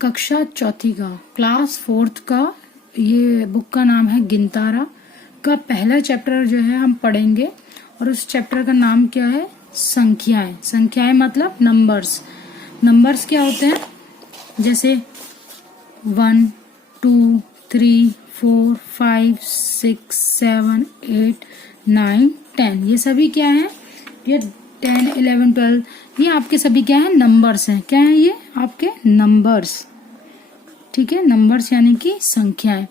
कक्षा चौथी का क्लास 4th का ये बुक का नाम है गिनतारा का पहला चैप्टर जो है हम पढ़ेंगे। और उस चैप्टर का नाम क्या है? संख्याएं। संख्याएं मतलब नंबर्स। नंबर्स क्या होते हैं? जैसे 1 2 3 4 5 6 7 8 9 10 ये सभी क्या है? ये 10 11 12 ये आपके सभी क्या है? नंबर्स हैं। क्या है ये? आपके नंबर्स। ठीक है, नंबर्स यानी कि संख्याएं।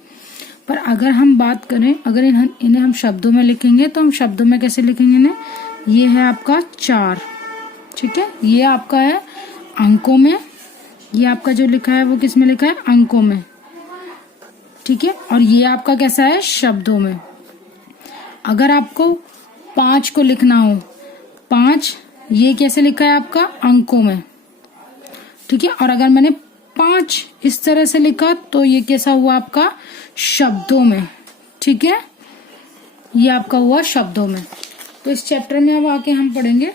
पर अगर हम बात करें, अगर इन्हें हम शब्दों में लिखेंगे तो हम शब्दों में कैसे लिखेंगे इन्हें? ये है आपका 4। ठीक है, ये आपका है अंकों में। ये आपका जो लिखा है वो किस में लिखा है? अंकों में। ठीक है, और ये आपका कैसा है? शब्दों में। अगर आपको 5 को लिखना हो, 5 ये कैसे लिखा है आपका? अंकों में। ठीक है, और अगर मैंने 5 इस तरह से लिखा तो ये कैसा हुआ आपका? शब्दों में। ठीक है, ये आपका हुआ शब्दों में। तो इस चैप्टर में अब आके हम पढ़ेंगे।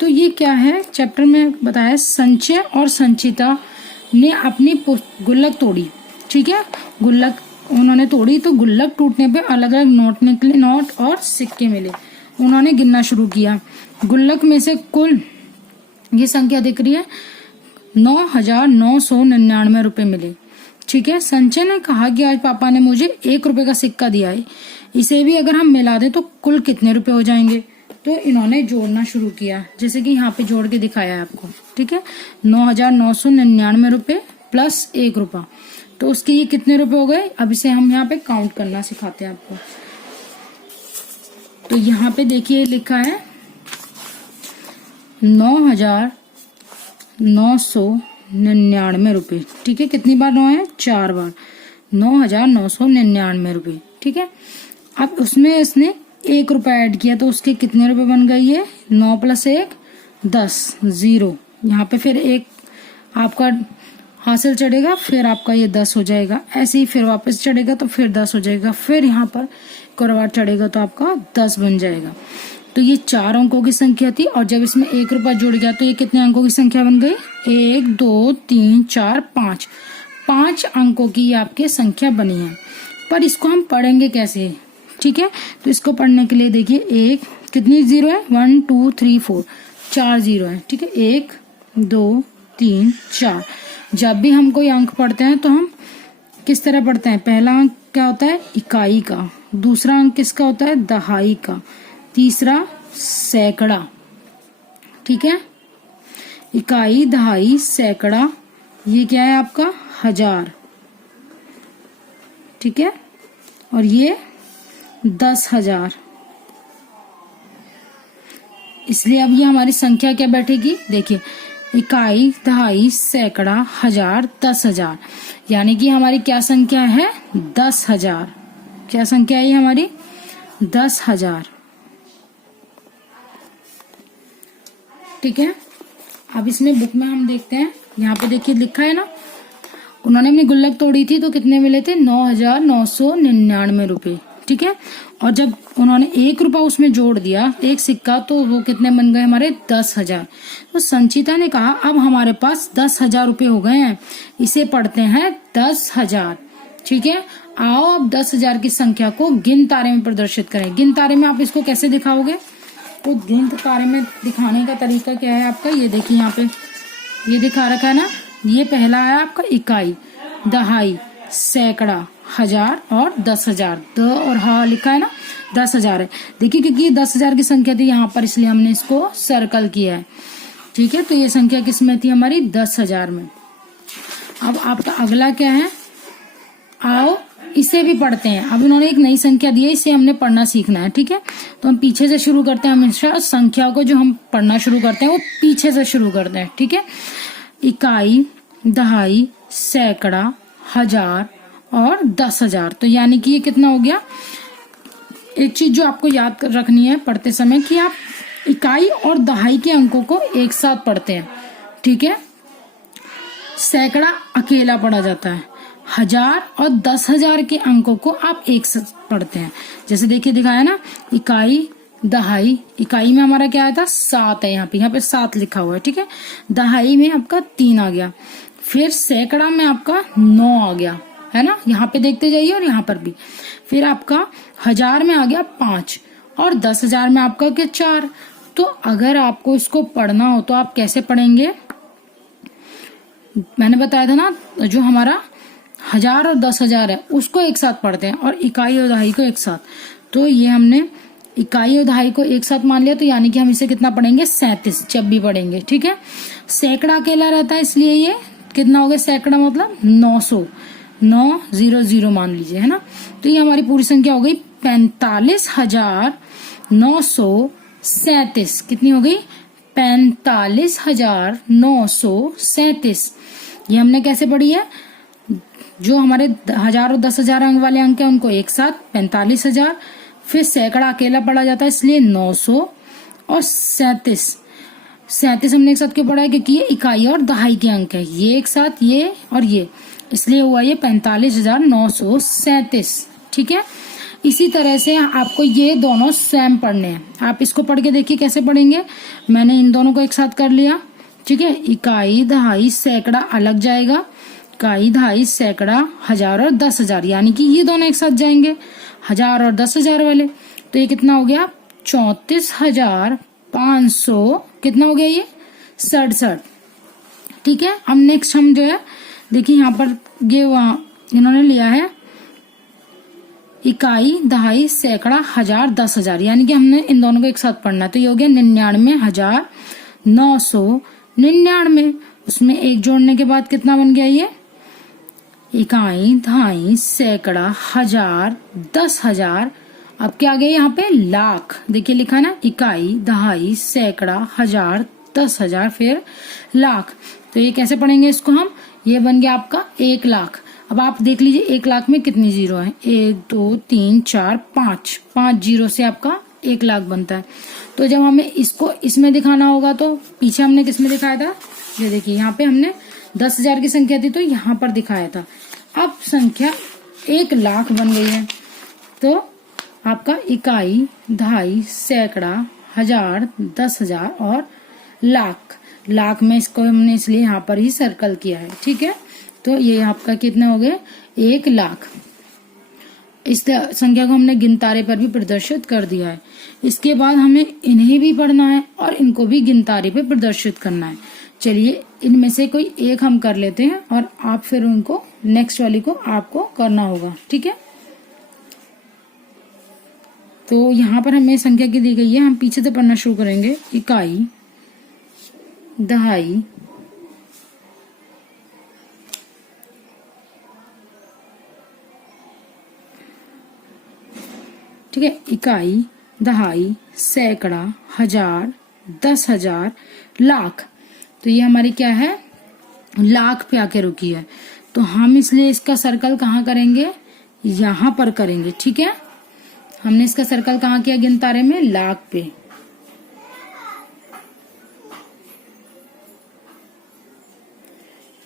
तो ये क्या है? चैप्टर में बताया संचय और संचिता ने अपनी गुल्लक तोड़ी। ठीक है, गुल्लक उन्होंने तोड़ी तो गुल्लक टूटने पे अलग अलग नोट निकले, नोट और सिक्के मिले। उन्होंने गिनना शुरू किया। गुल्लक में से कुल ये संख्या दिख रही है 9,999 रुपए मिले। ठीक है, संजय ने कहा कि आज पापा ने मुझे 1 रुपए का सिक्का दिया है, इसे भी अगर हम मिला दें तो कुल कितने रुपए हो जाएंगे? तो इन्होंने जोड़ना शुरू किया, जैसे कि यहाँ पे जोड़ के दिखाया है आपको। ठीक है, 9,999 रुपए प्लस 1 रुपया, तो उसके ये कितने रुपए हो गए? अब इसे हम यहाँ पे काउंट करना सिखाते हैं आपको। तो यहाँ पे देखिए लिखा है 9,999 रुपए। ठीक है, कितनी बार 9 है? 4 बार। 9,999 रुपए। ठीक है, अब उसमें इसने 1 रुपया ऐड किया तो उसके कितने रुपए बन गए? ये 9 + 1 10 0। यहाँ पे फिर 1 आपका हासिल चढ़ेगा, फिर आपका ये 10 हो जाएगा। ऐसे ही फिर वापस चढ़ेगा तो फिर 10 हो जाएगा, फिर यहाँ पर करवाट चढ़ेगा तो आपका 10 बन जाएगा। तो ये 4 अंकों की संख्या थी, और जब इसमें 1 रुपया जुड़ गया तो ये कितने अंकों की संख्या बन गई? 1 2 3 4 5। 5 अंकों की आपके संख्या बनी है। पर इसको हम पढ़ेंगे कैसे? ठीक है, तो इसको पढ़ने के लिए देखिए, एक कितनी 0 है? 1 2 3 4 4 0 है। ठीक है, 1 2 3 4। जब भी हम कोई अंक पढ़ते हैं तो हम किस तरह पढ़ते हैं? पहला अंक क्या होता है? इकाई का। दूसरा अंक किसका होता है? दहाई का। तीसरा सैकड़ा। ठीक है, इकाई, दहाई, सैकड़ा, ये क्या है आपका? 1000। ठीक है, और ये 10,000। इसलिए अब ये हमारी संख्या क्या बैठेगी? देखिए, इकाई, दहाई, सैकड़ा, 1000, 10,000, यानी कि हमारी क्या संख्या है? 10,000। क्या संख्या है हमारी? 10,000। ठीक है, अब इसमें बुक में हम देखते हैं, यहाँ पे देखिए लिखा है ना, उन्होंने अपनी गुल्लक तोड़ी थी तो कितने मिले थे? 9,999 रुपए। ठीक है, और जब उन्होंने 1 रुपया उसमें जोड़ दिया, एक सिक्का, तो वो कितने बन गए हमारे? 10,000। तो संचिता ने कहा अब हमारे पास 10,000 रुपए हो गए हैं, इसे पढ़ते हैं 10,000। ठीक है, आओ अब 10,000 की संख्या को गिन तारे में प्रदर्शित करें। गिन तारे में आप इसको कैसे दिखाओगे? तो गिन तारे में दिखाने का तरीका क्या है आपका? ये देखिए, यहाँ पे ये दिखा रखा है ना, ये पहला है आपका इकाई, दहाई, सैकड़ा, 1000 और 10,000। द और हा लिखा है ना, 10,000 है। देखिए, क्योंकि ये 10,000 की संख्या थी यहाँ पर, इसलिए हमने इसको सर्कल किया है। ठीक है, तो ये संख्या किस में थी हमारी? 10,000 में। अब आपका अगला क्या है? आओ इसे भी पढ़ते हैं। अब उन्होंने एक नई संख्या दी है, इसे हमने पढ़ना सीखना है। ठीक है, तो हम पीछे से शुरू करते हैं। हमेशा संख्या को जो हम पढ़ना शुरू करते हैं वो पीछे से शुरू करते हैं। ठीक है, इकाई, दहाई, सैकड़ा, 1000 और 10,000। तो यानी कि ये कितना हो गया? एक चीज जो आपको याद रखनी है पढ़ते समय, कि आप इकाई और दहाई के अंकों को एक साथ पढ़ते हैं। ठीक है, सैकड़ा अकेला पढ़ा जाता है, 1000 और 10,000 के अंकों को आप एक साथ पढ़ते हैं। जैसे देखिए दिखाया ना, इकाई, दहाई, इकाई में हमारा क्या आया था? 7 है, यहाँ पे 7 लिखा हुआ है। ठीक है, दहाई में आपका 3 आ गया। फिर सैकड़ा में आपका 9 आ गया है ना, यहाँ पे देखते जाइए और यहाँ पर भी। फिर आपका 1000 में आ गया 5 और 10,000 में आपका क्या 4। तो अगर आपको इसको पढ़ना हो तो आप कैसे पढ़ेंगे, मैंने बताया था ना, जो हमारा 1000 और 10,000 है उसको एक साथ पढ़ते हैं और इकाई और दहाई को एक साथ। तो ये हमने इकाई और दहाई को एक साथ मान लिया, तो यानी कि हम इसे कितना पढ़ेंगे 37 जब भी पढ़ेंगे, ठीक है। सैकड़ा अकेला रहता है इसलिए ये कितना हो गया, सैकड़ा मतलब 900, 900 मान लीजिए, है ना। तो ये हमारी पूरी संख्या हो गई 45,937। कितनी हो गई, 45,937। ये हमने कैसे पढ़ी है, जो हमारे 1000 और 10,000 अंक वाले अंक है उनको एक साथ 45,000, फिर सैकड़ा अकेला पढ़ा जाता है इसलिए 900 और 37 हमने एक साथ क्यों पढ़ा है, क्योंकि ये इकाई और दहाई के अंक है, ये एक साथ ये और ये, इसलिए हुआ ये 45,937, ठीक है। इसी तरह से आपको ये दोनों स्वयं पढ़ने हैं, आप इसको पढ़ के देखिए कैसे पढ़ेंगे। मैंने इन दोनों को एक साथ कर लिया, ठीक है। इकाई दहाई सैकड़ा अलग जाएगा, इकाई दहाई सैकड़ा 1000 और 10,000, यानी कि ये दोनों एक साथ जाएंगे 1000 और 10,000 वाले। तो ये कितना हो गया 34,500, कितना हो गया ये 67, ठीक है। अब नेक्स्ट हम जो है देखिए यहाँ पर ये इन्होंने लिया है इकाई दहाई सैकड़ा 1000 10,000, यानी कि हमने इन दोनों को एक साथ पढ़ना है। तो ये हो गया 99,999, उसमें एक जोड़ने के बाद कितना बन गया ये, इकाई दहाई सैकड़ा 1000 10,000। अब क्या आ गया यहाँ पे लाख, देखिए लिखा ना, इकाई दहाई सैकड़ा 1000 10,000 फिर लाख। तो ये कैसे पढ़ेंगे इसको हम, ये बन गया आपका 1 लाख। अब आप देख लीजिए 1 लाख में कितनी जीरो है, 1 2 3 4 5 जीरो से आपका 1 लाख बनता है। तो जब हमें इसको इसमें दिखाना होगा तो पीछे हमने किसमें दिखाया था, ये देखिए यहाँ पे हमने 10,000 की संख्या थी तो यहाँ पर दिखाया था। अब संख्या 1 लाख बन गई है, तो आपका इकाई दहाई सैकड़ा 1000 10,000 और लाख में इसको हमने इसलिए यहाँ पर ही सर्कल किया है, ठीक है। तो ये आपका कितने हो गए 1 लाख। इस संख्या को हमने गिनतारे पर भी प्रदर्शित कर दिया है। इसके बाद हमें इन्हें भी पढ़ना है और इनको भी गिनतारे पे प्रदर्शित करना है। चलिए इनमें से कोई एक हम कर लेते हैं और आप फिर उनको नेक्स्ट वाली को आपको करना होगा, ठीक है। तो यहाँ पर हमें संख्या की दी गई है, हम पीछे से पढ़ना शुरू करेंगे। इकाई दहाई ठीक है, इकाई दहाई सैकड़ा 1000 10,000 लाख। तो ये हमारी क्या है, लाख पे आके रुकी है। तो हम इसलिए इसका सर्कल कहाँ करेंगे, यहाँ पर करेंगे, ठीक है। हमने इसका सर्कल कहाँ किया गिनतारे में, लाख पे।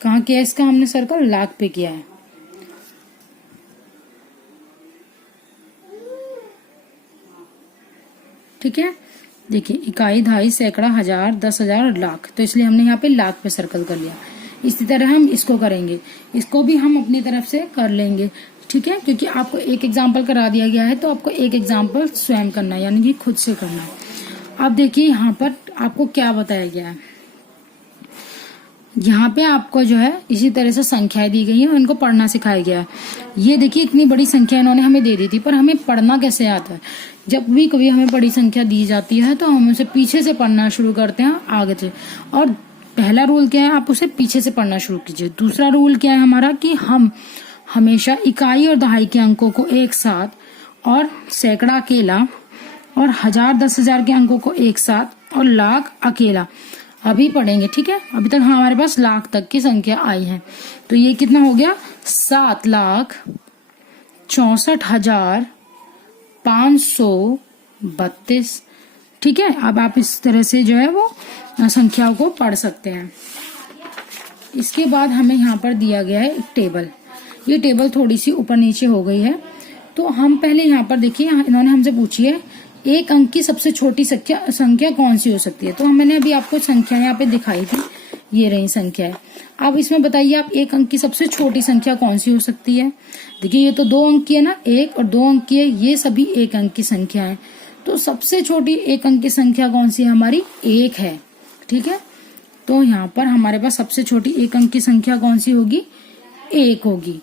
कहाँ किया इसका हमने सर्कल, लाख पे किया है। ठीक है, देखिए इकाई दहाई सैकड़ा 1000 10,000 और लाख, तो इसलिए हमने यहाँ पे लाख पे सर्कल कर लिया। इसी तरह हम इसको करेंगे, इसको भी हम अपनी तरफ से कर लेंगे, ठीक है। क्योंकि आपको एक एग्जाम्पल करा दिया गया है तो आपको एक एग्जाम्पल स्वयं करना है, यानी कि खुद से करना है। अब देखिए यहाँ पर आपको क्या बताया गया है, यहाँ पे आपको जो है इसी तरह से संख्याएं दी गई हैं और इनको पढ़ना सिखाया गया है। ये देखिए इतनी बड़ी संख्या इन्होंने हमें दे दी थी, पर हमें पढ़ना कैसे आता है। जब भी कभी हमें बड़ी संख्या दी जाती है तो हम उसे पीछे से पढ़ना शुरू करते हैं आगे से। और पहला रूल क्या है, आप उसे पीछे से पढ़ना शुरू कीजिए। दूसरा रूल क्या है हमारा, कि हम हमेशा इकाई और दहाई के अंकों को एक साथ और सैकड़ा अकेला और 1000 10,000 के अंकों को एक साथ और लाख अकेला अभी पढ़ेंगे, ठीक है। अभी तक हमारे पास लाख तक की संख्या आई है। तो ये कितना हो गया, 7,64,532, ठीक है। अब आप इस तरह से जो है वो संख्याओं को पढ़ सकते हैं। इसके बाद हमें यहाँ पर दिया गया है एक टेबल। ये टेबल थोड़ी सी ऊपर नीचे हो गई है, तो हम पहले यहाँ पर देखिए, इन्होंने हमसे पूछी है एक अंक की सबसे छोटी संख्या कौन सी हो सकती है। तो मैंने अभी आपको संख्या यहाँ पे दिखाई थी, ये रही संख्या है। अब इसमें बताइए आप एक अंक की सबसे छोटी संख्या कौन सी हो सकती है। देखिए ये तो 2 अंक की है ना, 1 और 2 अंक की है, ये सभी 1 अंक की संख्या है। तो सबसे छोटी 1 अंक की संख्या कौन सी है हमारी, 1 है। ठीक है, तो यहाँ पर हमारे पास सबसे छोटी 1 अंक की संख्या कौन सी होगी, 1 होगी।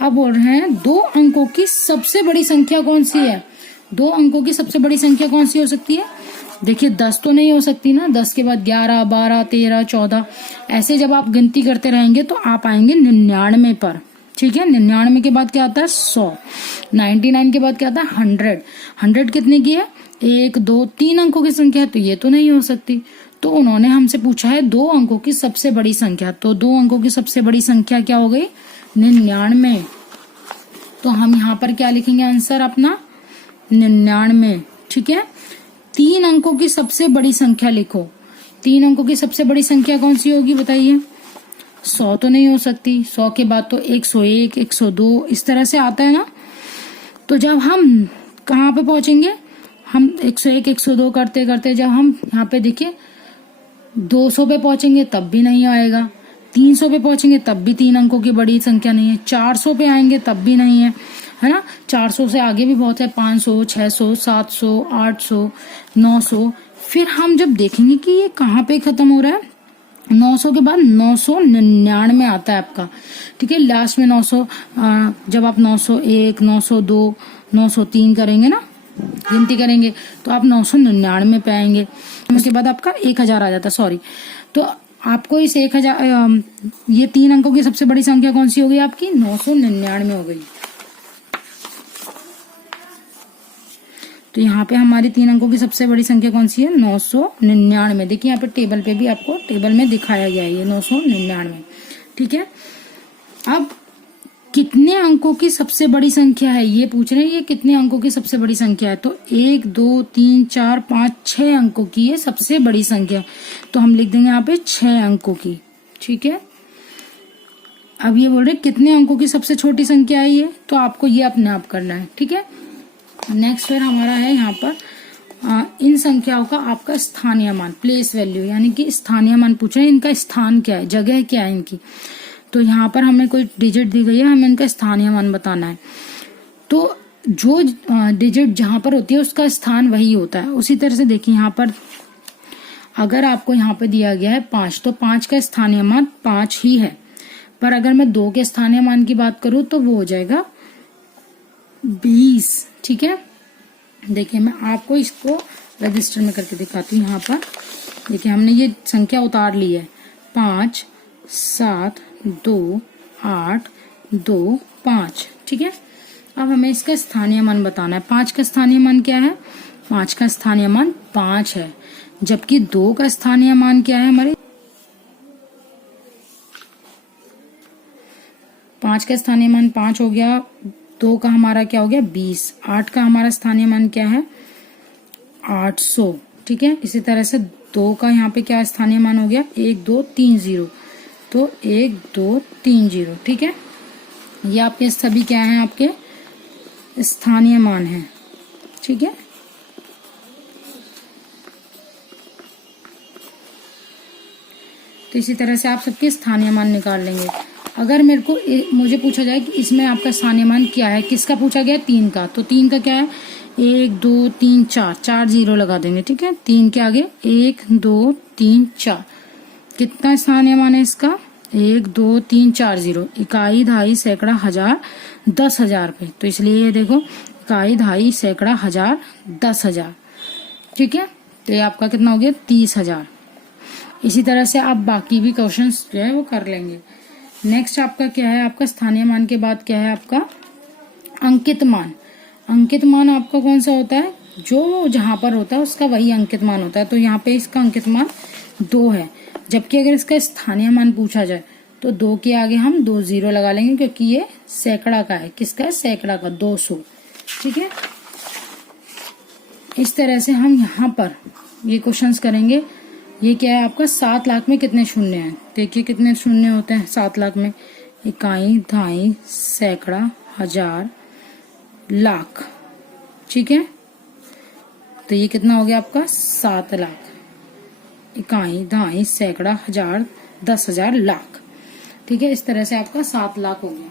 अब बोल रहे हैं 2 अंकों की सबसे बड़ी संख्या कौन सी है। 2 अंकों की सबसे बड़ी संख्या कौन सी हो सकती है। देखिए 10 तो नहीं हो सकती ना, 10 के बाद 11, 12, 13, 14 ऐसे जब आप गिनती करते रहेंगे तो आप आएंगे 99 पर। ठीक है, 99 के बाद क्या आता है 100, 99 के बाद क्या आता है 100। 100 कितने की है, 1, 2, 3 अंकों की संख्या है, तो ये तो नहीं हो सकती। तो उन्होंने हमसे पूछा है 2 अंकों की सबसे बड़ी संख्या, तो 2 अंकों की सबसे बड़ी संख्या क्या हो गई, 99। तो हम यहाँ पर क्या लिखेंगे आंसर अपना, 99। ठीक है, 3 अंकों की सबसे बड़ी संख्या लिखो। 3 अंकों की सबसे बड़ी संख्या कौन सी होगी बताइए। 100 तो नहीं हो सकती, 100 के बाद तो 101, 102 इस तरह से आता है ना। तो जब हम कहाँ पे पहुंचेंगे, हम 101, 102 करते करते जब हम यहाँ पे देखिए 200 पे पहुंचेंगे तब भी नहीं आएगा, 300 पे पहुंचेंगे तब भी 3 अंकों की बड़ी संख्या नहीं है, 400 पे आएंगे तब भी नहीं है, है ना। 400 से आगे भी बहुत है, 500, 600, 700, 800, 900। फिर हम जब देखेंगे कि ये कहाँ पे खत्म हो रहा है, 900 के बाद 999 आता है आपका। ठीक है, लास्ट में 900, जब आप 901, 902, 903 करेंगे ना, गिनती करेंगे तो आप 999 पे आएंगे। उसके बाद आपका 1000 आ जाता है, सॉरी। तो आपको इस 1000, ये 3 अंकों की सबसे बड़ी संख्या कौन सी हो गई आपकी, 999 हो गई। तो यहाँ पे हमारी 3 अंकों की सबसे बड़ी संख्या कौन सी है, 999। देखिए यहाँ पे टेबल पे भी आपको टेबल में दिखाया गया है ये 999। ठीक है, अब कितने अंकों की सबसे बड़ी संख्या है ये पूछ रहे हैं, ये कितने अंकों की सबसे बड़ी संख्या है। तो 1, 2, 3, 4, 5, 6 अंकों की ये सबसे बड़ी संख्या, तो हम लिख देंगे यहाँ पे 6 अंकों की। ठीक है, अब ये बोल रहे कितने अंकों की सबसे छोटी संख्या है ये, तो आपको ये अपने आप करना है। ठीक है, नेक्स्ट फिर हमारा है यहाँ पर इन संख्याओं का आपका स्थानीय मान, प्लेस वैल्यू, यानी कि स्थानीय मान पूछ रहे हैं, इनका स्थान क्या है, जगह क्या है इनकी। तो यहाँ पर हमें कोई डिजिट दी गई है, हमें इनका स्थानीय मान बताना है। तो जो डिजिट जहां पर होती है उसका स्थान वही होता है। उसी तरह से देखिए यहाँ पर अगर आपको यहाँ पे दिया गया है 5, तो 5 का स्थानीय मान 5 ही है। पर अगर मैं 2 के स्थानीय मान की बात करूं तो वो हो जाएगा 20। ठीक है, देखिए मैं आपको इसको रजिस्टर में करके दिखाती हूँ। यहाँ पर देखिए हमने ये संख्या उतार ली है, 5, 7, 2, 8, 2, 5। ठीक है, अब हमें इसका स्थानीय मान बताना है। 5 का स्थानीय मान क्या है, 5 का स्थानीय मान 5 है, जबकि 2 का स्थानीय मान क्या है हमारे, 5 का स्थानीय मान 5 हो गया, 2 का हमारा क्या हो गया 20, 8 का हमारा स्थानीय मान क्या है 800। ठीक है, इसी तरह से 2 का यहाँ पे क्या स्थानीय मान हो गया 1, 2, 3, 0, तो 1, 2, 3, 0। ठीक है, ये आपके सभी क्या हैं, आपके स्थानीय मान हैं। ठीक है, तो इसी तरह से आप सबके स्थानीय मान निकाल लेंगे। अगर मुझे पूछा जाए कि इसमें आपका स्थानीय मान क्या है, किसका पूछा गया, 3 का, तो 3 का क्या है 1, 2, 3, 4, 4 0 लगा देंगे। ठीक है, 3 के आगे 1, 2, 3, 4, कितना स्थानीय मान है इसका 1, 2, 3, 4 0, इकाई, दहाई, सैकड़ा, हजार, 10,000 पे। तो इसलिए ये देखो इकाई, दहाई, सैकड़ा, हजार, 10,000। ठीक है, तो ये आपका कितना हो गया 30,000। इसी तरह से आप बाकी भी क्वेश्चंस जो है वो कर लेंगे। नेक्स्ट आपका क्या है, आपका स्थानीय मान के बाद क्या है आपका अंकित मान। अंकित मान आपका कौन सा होता है, जो जहां पर होता है उसका वही अंकित मान होता है। तो यहाँ पे इसका अंकित मान 2 है, जबकि अगर इसका स्थानीय मान पूछा जाए तो 2 के आगे हम 2 0 लगा लेंगे, क्योंकि ये सैकड़ा का है। किसका है, सैकड़ा का, 200। ठीक है, इस तरह से हम यहाँ पर ये क्वेश्चंस करेंगे। ये क्या है आपका 7 लाख में कितने शून्य हैं, देखिए कितने शून्य होते हैं 7 लाख में, इकाई, दहाई, सैकड़ा, हजार, लाख। ठीक है, तो ये कितना हो गया आपका 7 लाख, इकाई, दहाई, सैकड़ा, हजार, 10,000 लाख। ठीक है, इस तरह से आपका 7 लाख हो गया।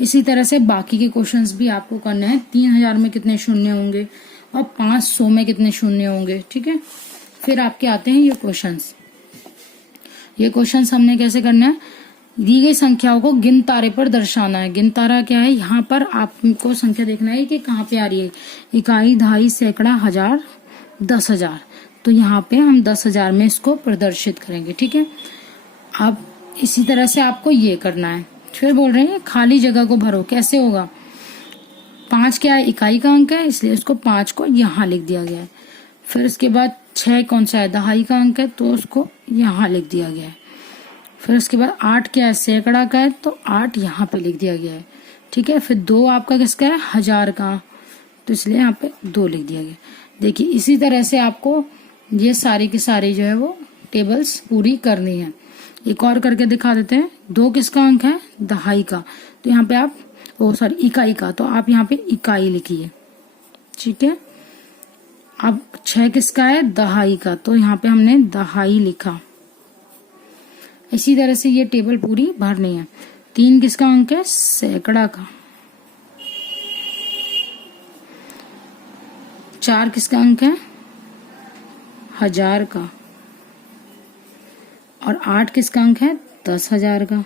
इसी तरह से बाकी के क्वेश्चंस भी आपको करने हैं। 3,000 में कितने शून्य होंगे और 500 में कितने शून्य होंगे। ठीक है, फिर आपके आते हैं ये क्वेश्चंस। ये क्वेश्चंस हमने कैसे करना है, दी गई संख्याओं को गिन तारे पर दर्शाना है। गिन तारा क्या है, यहाँ पर आपको संख्या देखना है कि कहाँ पे आ रही है, इकाई, दहाई, सैकड़ा, हजार, 10,000। तो यहाँ पे हम 10,000 में इसको प्रदर्शित करेंगे। ठीक है, अब इसी तरह से आपको ये करना है। फिर बोल रहे हैं खाली जगह को भरो। कैसे होगा, 5 क्या है, इकाई का अंक है, इसलिए उसको 5 को यहाँ लिख दिया गया है। फिर उसके बाद 6 कौन सा है, दहाई का अंक है, तो उसको यहाँ लिख दिया गया है। फिर उसके बाद 8 क्या है, सैकड़ा का है, तो 8 यहाँ पे लिख दिया गया है। ठीक है, फिर 2 आपका किसका है, हजार का, तो इसलिए यहाँ पे 2 लिख दिया गया। देखिए इसी तरह से आपको ये सारी की सारी जो है वो टेबल्स पूरी करनी है। एक और करके दिखा देते हैं। 2 किसका अंक है, दहाई का, तो यहाँ पे आप इकाई का, तो आप यहाँ पे इकाई लिखिए। ठीक है, अब 6 किसका है, दहाई का, तो यहाँ पे हमने दहाई लिखा। इसी तरह से ये टेबल पूरी भरनी है। 3 किसका अंक है, सैकड़ा का। 4 किसका अंक है, हजार का। और 8 किसका अंक है, 10,000 का।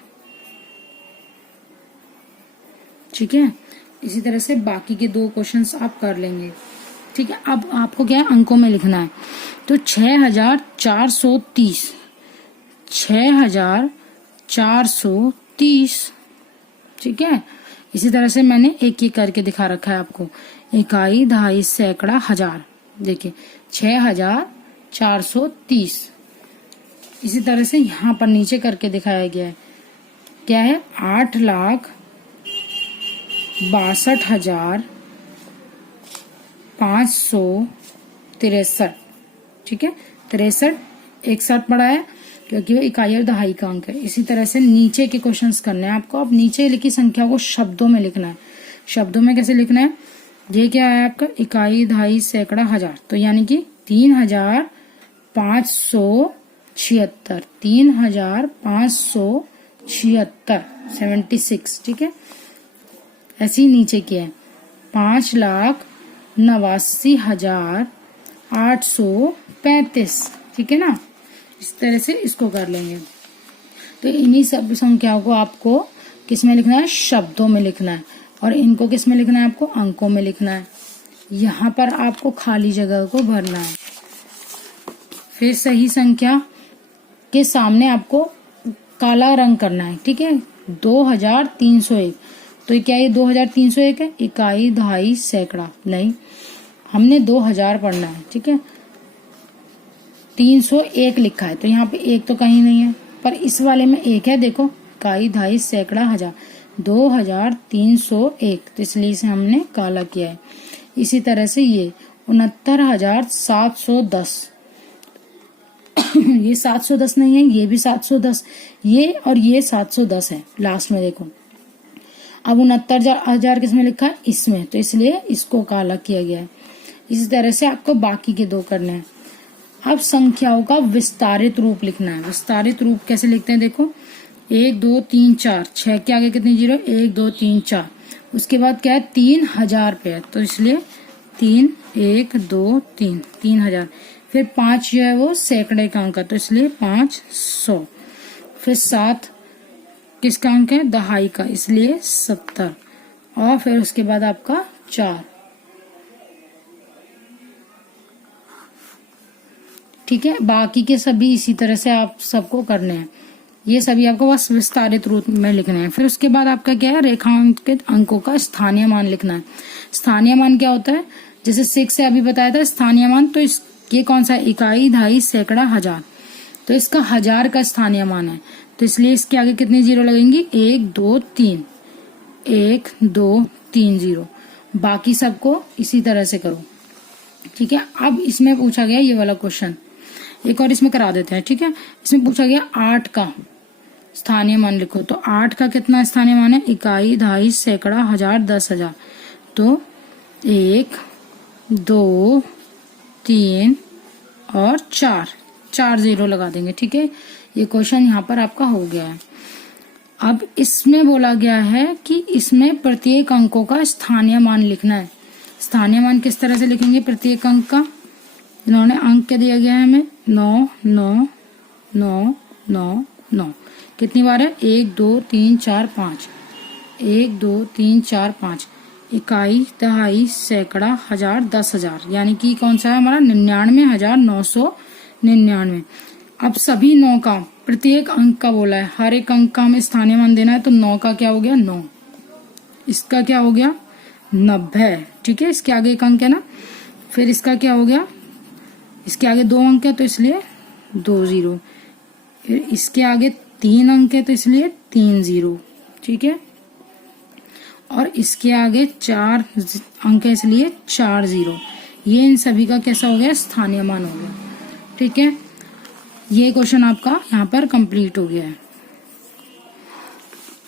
ठीक है, इसी तरह से बाकी के 2 क्वेश्चंस आप कर लेंगे। ठीक है, अब आपको क्या है, अंकों में लिखना है। तो 6,430, 6,430। ठीक है, इसी तरह से मैंने एक एक करके दिखा रखा है आपको, इकाई, दहाई, सैकड़ा, हजार। देखिए 6,430। इसी तरह से यहाँ पर नीचे करके दिखाया गया है, क्या है, 8,62,563। ठीक है, 63 एक साथ पढ़ा है क्योंकि वो इकाई और दहाई का अंक है। इसी तरह से नीचे के क्वेश्चंस करने हैं आपको। अब नीचे लिखी संख्या को शब्दों में लिखना है। शब्दों में कैसे लिखना है, ये क्या है आपका, इकाई, दहाई, सैकड़ा, हजार, तो यानी कि 3,576, 3,576, 76। ठीक है, ऐसे ही नीचे की है 5,89,835। ठीक है ना, इस तरह से इसको कर लेंगे। तो इन्हीं सब संख्याओं को आपको किस में लिखना है, शब्दों में लिखना है, और इनको किस में लिखना है, आपको अंकों में लिखना है। यहाँ पर आपको खाली जगह को भरना है। फिर सही संख्या के सामने आपको काला रंग करना है। ठीक है, 2,301, तो क्या ये 2,301 है, इकाई, दहाई, सैकड़ा, नहीं, हमने 2,000 पढ़ना है। ठीक है, 301 लिखा है, तो यहाँ पे 1 तो कहीं नहीं है, पर इस वाले में 1 है। देखो, इकाई, दहाई, सैकड़ा, हजार, 2,301, तो इसलिए इसे हमने काला किया है। इसी तरह से ये 69,710, ये 710 नहीं है, ये भी 710, ये और ये 710 है लास्ट में। देखो अब 69,000 किसमें लिखा है, इसमें, तो इसलिए इसको काला किया गया है। इसी तरह से आपको बाकी के 2 करने हैं। अब संख्याओं का विस्तारित रूप लिखना है। विस्तारित रूप कैसे लिखते हैं, देखो 1 2 3 4, 6 के आगे कितने जीरो, 1 2 3 4। उसके बाद क्या है, 3,000 पे है, तो इसलिए 3 1 2 3, 3,000। फिर 5 जो है वो सैकड़े का अंक है, तो इसलिए 500। फिर 7 किसका अंक है, दहाई का, इसलिए 70। और फिर उसके बाद आपका 4। ठीक है, बाकी के सभी इसी तरह से आप सबको करने हैं। ये सभी आपको बस विस्तारित रूप में लिखने हैं। फिर उसके बाद आपका क्या है, रेखांकित अंकों का स्थानीय मान लिखना है। स्थानीय मान क्या होता है, जैसे 6 से अभी बताया था स्थानीय मान, तो ये कौन सा है, इकाई, दहाई, सैकड़ा, हजार, तो इसका हजार का स्थानीय मान है, तो इसलिए इसके आगे कितनी जीरो लगेंगी, 1 2 3, 1 2 3 जीरो। बाकी सबको इसी तरह से करो। ठीक है, अब इसमें पूछा गया ये वाला क्वेश्चन, एक और इसमें करा देते हैं। ठीक है, इसमें पूछा गया 8 का स्थानीय मान लिखो। तो 8 का कितना स्थानीय मान है, इकाई, दहाई, सैकड़ा, हजार, 10,000, तो 1 2 3 और 4 जीरो लगा देंगे। ठीक है, ये क्वेश्चन यहाँ पर आपका हो गया है। अब इसमें बोला गया है कि इसमें प्रत्येक अंकों का स्थानीय मान लिखना है। स्थानीय मान किस तरह से लिखेंगे प्रत्येक अंक का? इन्होंने अंक क्या दिया गया है हमें? 9 9 9 9 9। कितनी बार है? 1 2 3 4 5। 1 2 3 4 5। इकाई, दहाई, सैकड़ा, हजार, 10,000, यानी कि कौन सा है हमारा? 99,999। अब सभी 9 का प्रत्येक अंक का बोला है, हर एक अंक का हमें स्थानीय मान देना है। तो 9 का क्या हो गया? 9। इसका क्या हो गया? 90। ठीक है, इसके आगे एक अंक है ना। फिर इसका क्या हो गया? इसके आगे 2 अंक है तो इसलिए 2 0। फिर इसके आगे 3 अंक है तो इसलिए 3 0। ठीक है, और इसके आगे 4 अंक है इसलिए 4 0। ये इन सभी का कैसा हो गया? स्थानीय मान हो गया। ठीक है, ये क्वेश्चन आपका यहाँ पर कंप्लीट हो गया है।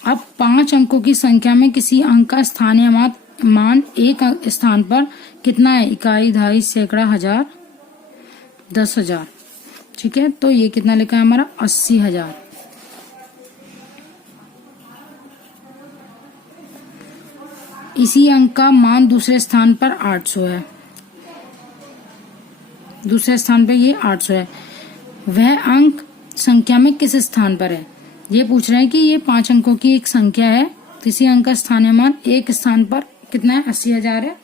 अब 5 अंकों की संख्या में किसी अंक का स्थानीय मान एक स्थान पर कितना है? इकाई, दहाई, सैकड़ा, हजार, 10,000। ठीक है, तो ये कितना लिखा है हमारा? 80,000। इसी अंक का मान दूसरे स्थान पर 800 है। दूसरे स्थान पर ये 800 है। वह अंक संख्या में किस स्थान पर है? ये पूछ रहे हैं कि ये 5 अंकों की एक संख्या है, किसी अंक का स्थानीय मान एक स्थान पर कितना है? 80,000 है,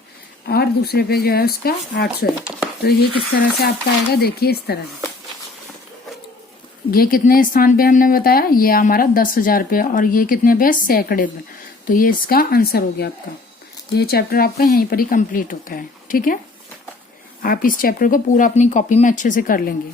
और दूसरे पे जो है उसका 800 है। तो ये किस तरह से आपका आएगा? देखिए इस तरह से। ये कितने स्थान पे हमने बताया? ये हमारा 10,000 पे, और ये कितने पे? सैकड़े पे। तो ये इसका आंसर हो गया आपका। ये चैप्टर आपका यहीं पर ही कंप्लीट होता है। ठीक है, आप इस चैप्टर को पूरा अपनी कॉपी में अच्छे से कर लेंगे।